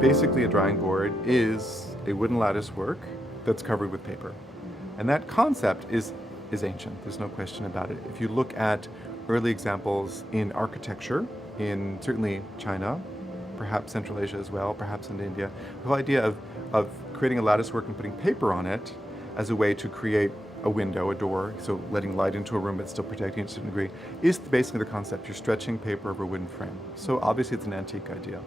basically a drawing board is a wooden lattice work that's covered with paper. And that concept is ancient, there's no question about it. If you look at early examples in architecture, in certainly China, perhaps Central Asia as well, perhaps in India, the whole idea of creating a lattice work and putting paper on it as a way to create a window, a door, so letting light into a room but still protecting it to a certain degree, is basically the concept. You're stretching paper over a wooden frame. So obviously it's an antique idea.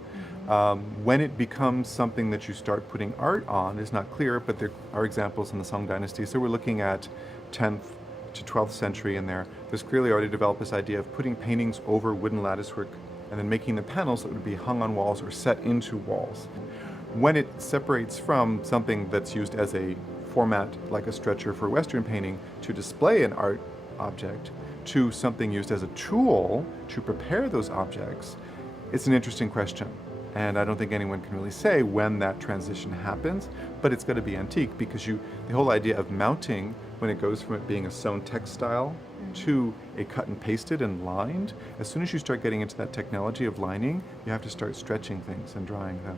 When it becomes something that you start putting art on is not clear, but there are examples in the Song Dynasty. So we're looking at 10th to 12th century in there. There's clearly already developed this idea of putting paintings over wooden latticework and then making the panels that would be hung on walls or set into walls. When it separates from something that's used as a format like a stretcher for Western painting to display an art object to something used as a tool to prepare those objects, it's an interesting question. And I don't think anyone can really say when that transition happens, but it's going to be antique because the whole idea of mounting, when it goes from it being a sewn textile to a cut and pasted and lined, as soon as you start getting into that technology of lining, you have to start stretching things and drying them.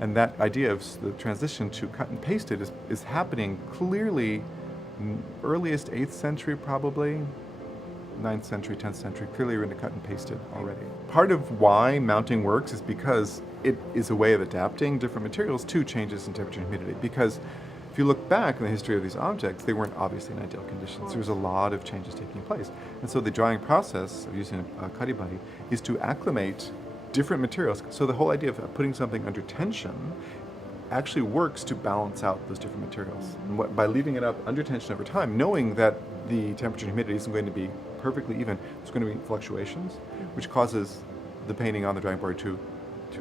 And that idea of the transition to cut and pasted is happening clearly earliest 8th century probably, 9th century, 10th century, clearly we're into cut and pasted already. Part of why mounting works is because it is a way of adapting different materials to changes in temperature and humidity. Because if you look back in the history of these objects, they weren't obviously in ideal conditions. There was a lot of changes taking place. And so the drying process of using a Karibari is to acclimate different materials. So the whole idea of putting something under tension actually works to balance out those different materials. And by leaving it up under tension over time, knowing that the temperature and humidity isn't going to be perfectly even, there's going to be fluctuations, which causes the painting on the drawing board to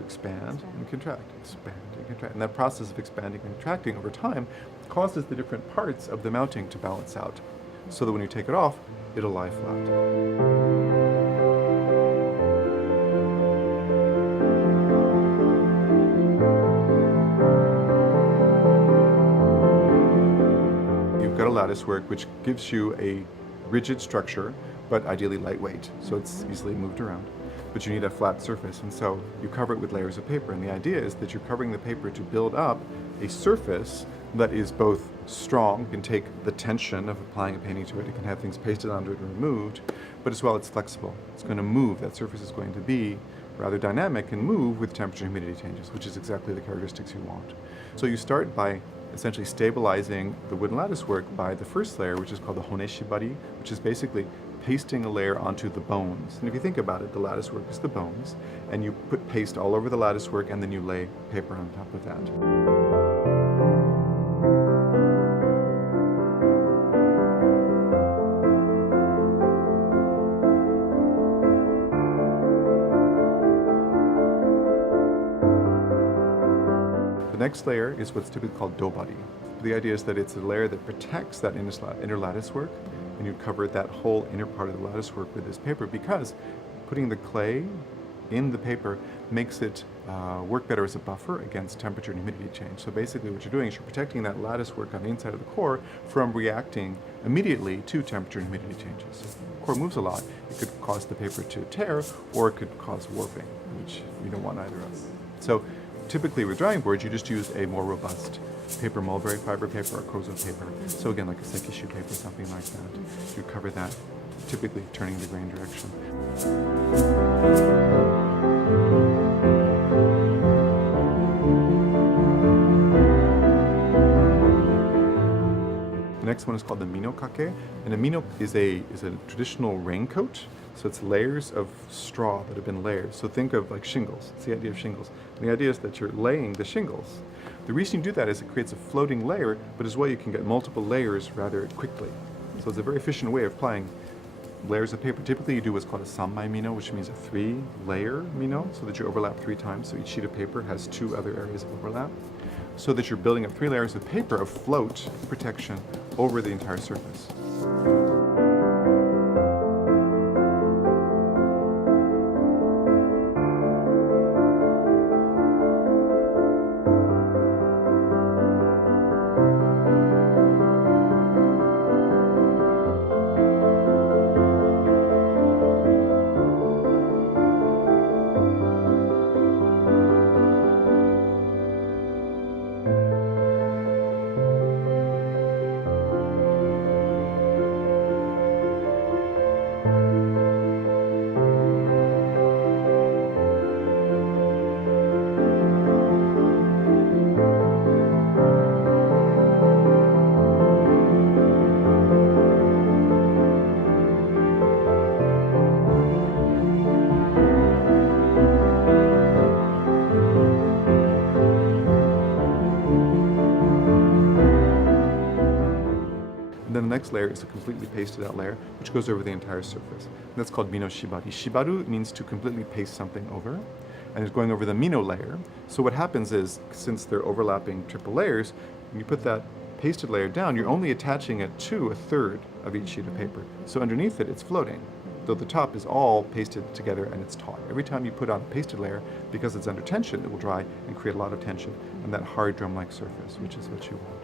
expand and contract, expand and contract. And that process of expanding and contracting over time causes the different parts of the mounting to balance out, so that when you take it off, it'll lie flat. Lattice work which gives you a rigid structure but ideally lightweight, so it's easily moved around, but you need a flat surface, and so you cover it with layers of paper, and the idea is that you're covering the paper to build up a surface that is both strong, can take the tension of applying a painting to it, it can have things pasted onto it and removed, but as well it's flexible, it's going to move, that surface is going to be rather dynamic and move with temperature and humidity changes, which is exactly the characteristics you want. So you start by essentially stabilizing the wooden lattice work by the first layer, which is called the honeshibari, which is basically pasting a layer onto the bones. And if you think about it, the lattice work is the bones, and you put paste all over the lattice work, and then you lay paper on top of that. The next layer is what's typically called dobari. The idea is that it's a layer that protects that inner lattice work, and you cover that whole inner part of the lattice work with this paper, because putting the clay in the paper makes it work better as a buffer against temperature and humidity change. So basically what you're doing is you're protecting that lattice work on the inside of the core from reacting immediately to temperature and humidity changes. If the core moves a lot, it could cause the paper to tear, or it could cause warping, which you don't want either of. So typically with drawing boards, you just use a more robust paper, mulberry fiber paper or kozo paper. So again, like a sekishu paper, something like that. You cover that, typically turning the grain direction. The next one is called the minokake, and a mino is a traditional raincoat. So it's layers of straw that have been layered. So think of like shingles. It's the idea of shingles. And the idea is that you're laying the shingles. The reason you do that is it creates a floating layer, but as well you can get multiple layers rather quickly. So it's a very efficient way of applying layers of paper. Typically you do what's called a sammai mino, which means a 3-layer mino, so that you overlap 3 times. So each sheet of paper has 2 other areas of overlap, so that you're building up 3 layers of paper of float protection over the entire surface. next layer is a completely pasted out layer, which goes over the entire surface. And that's called mino shibari. Shibaru means to completely paste something over, and it's going over the mino layer. So what happens is, since they're overlapping triple layers, when you put that pasted layer down, you're only attaching it to a third of each sheet of paper. So underneath it, it's floating, though the top is all pasted together and it's taut. Every time you put on a pasted layer, because it's under tension, it will dry and create a lot of tension and that hard drum-like surface, which is what you want.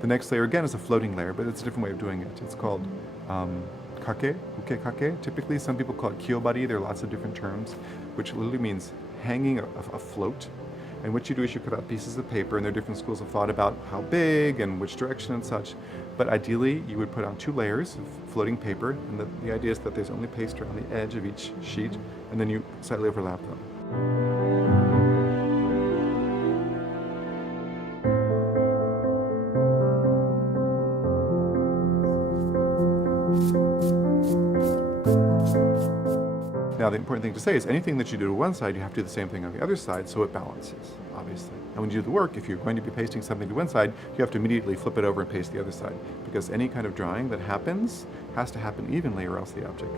The next layer again is a floating layer, but it's a different way of doing it. It's called kake, uke kake. Typically, some people call it kiyobari. There are lots of different terms, which literally means hanging afloat. And what you do is you cut out pieces of paper, and there are different schools of thought about how big and which direction and such. But ideally, you would put on 2 layers of floating paper, and the idea is that there's only paste around the edge of each sheet, and then you slightly overlap them. Now, the important thing to say is anything that you do to one side, you have to do the same thing on the other side, so it balances, obviously. And when you do the work, if you're going to be pasting something to one side, you have to immediately flip it over and paste the other side, because any kind of drawing that happens has to happen evenly, or else the object.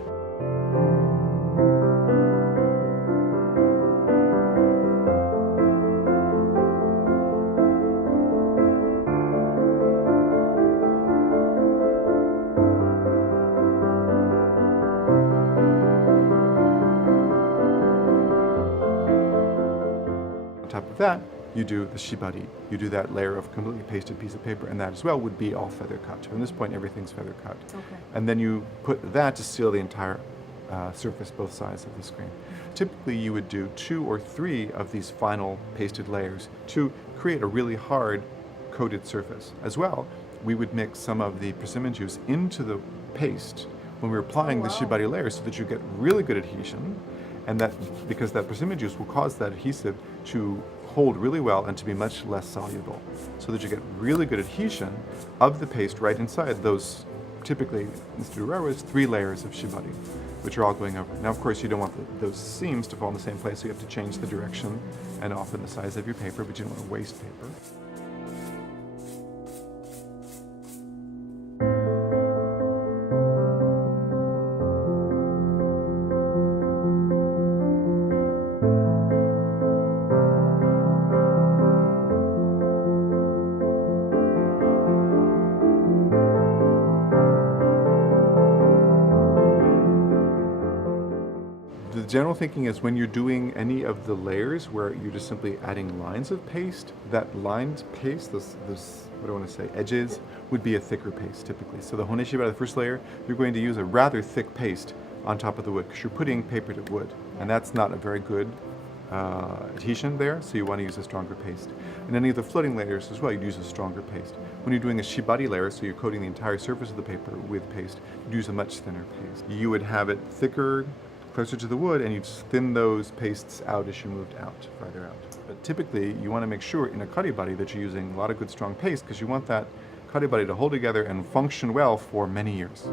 On top of that, you do the shibari. You do that layer of completely pasted piece of paper, and that as well would be all feather cut. From this point, everything's feather cut. Okay. And then you put that to seal the entire surface, both sides of the screen. Typically, you would do 2 or 3 of these final pasted layers to create a really hard coated surface. As well, we would mix some of the persimmon juice into the paste when we were applying the shibari layer, so that you get really good adhesion, and that because that persimmon juice will cause that adhesive to hold really well and to be much less soluble, so that you get really good adhesion of the paste right inside those, typically in Studio 3 layers of shibari, which are all going over. Now, of course, you don't want those seams to fall in the same place, so you have to change the direction and often the size of your paper, but you don't want to waste paper. The general thinking is when you're doing any of the layers where you're just simply adding lines of paste, that lined paste, this what do I want to say, edges, would be a thicker paste typically. So the honeshiba, the first layer, you're going to use a rather thick paste on top of the wood, because you're putting paper to wood, and that's not a very good adhesion there, so you want to use a stronger paste. And any of the floating layers as well, you'd use a stronger paste. When you're doing a shibari layer, so you're coating the entire surface of the paper with paste, you'd use a much thinner paste. You would have it thicker, closer to the wood, and you'd thin those pastes out as you moved out, farther out. But typically, you want to make sure in a karibari that you're using a lot of good strong paste, because you want that karibari to hold together and function well for many years.